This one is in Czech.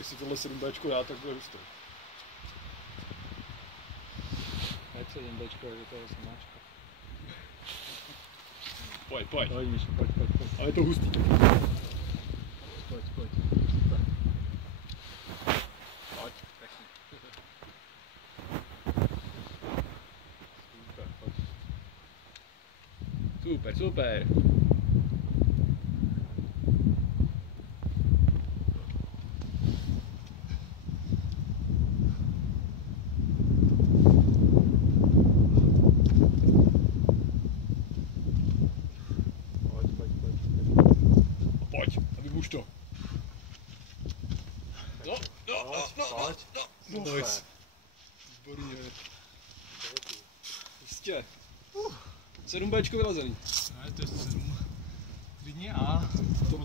když si tohle 7Bčko dá, tak bude hustý. Jak 7Bčko, je to samáčka. Pojď, pojď. Pojď, Míši, pojď. Ale je to hustý. Pojď. Pojď, pěkně. Super. Super, pojď. Super. Pojď, a vybuš to. No. Nice. Výborně. Prostě. 7Bčko vylazený. Ne, to je 7. Klidně A. To